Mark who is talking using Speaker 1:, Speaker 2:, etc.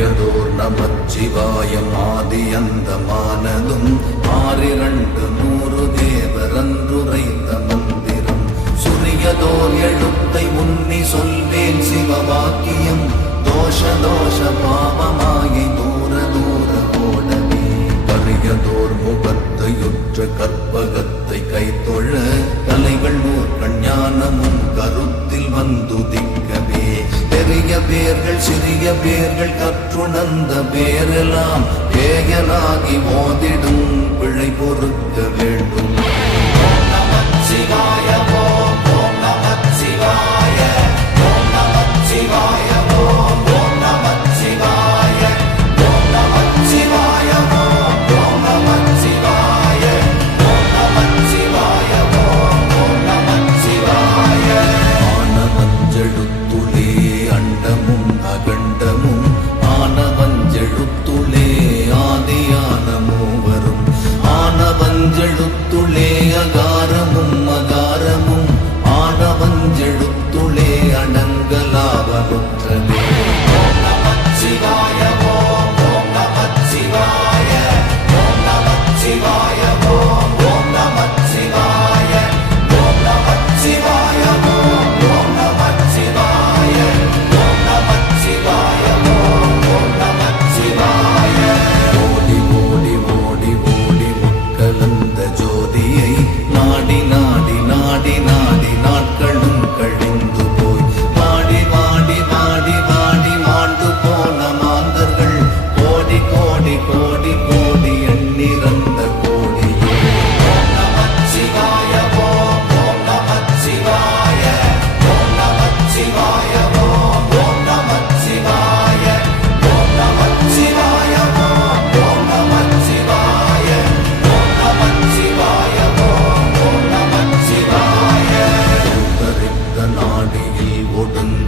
Speaker 1: ஆதியதோர் நமச்சிவாயம் ஆதி அந்தமானதும் ஆறிரண்டு நூறு தேவரன்றுரைத்த மந்திரம். சுரியதோர் எழுத்தை உன்னி சொல்வேன் சிவவாக்கியம் தோஷ தோஷ பாவமாயை தூர தூர ஓடவே. பரியதோர் முகத்தையுற்ற கற்பகத்தை கைத்தொழ கலைகள் நூற்கண் ஞானமும் கருத்தில் வந்துதிக்க பெரிய பேர்கள் சிறிய பேர்கள் கற்றுணர்ந்த பேரெல்லாம் பேயனாகி மோதிடும் பிழை பொறுக்கவே அடங்கலாவலுற்றதே நாடி நாடி மாடியில் ஒடுங்க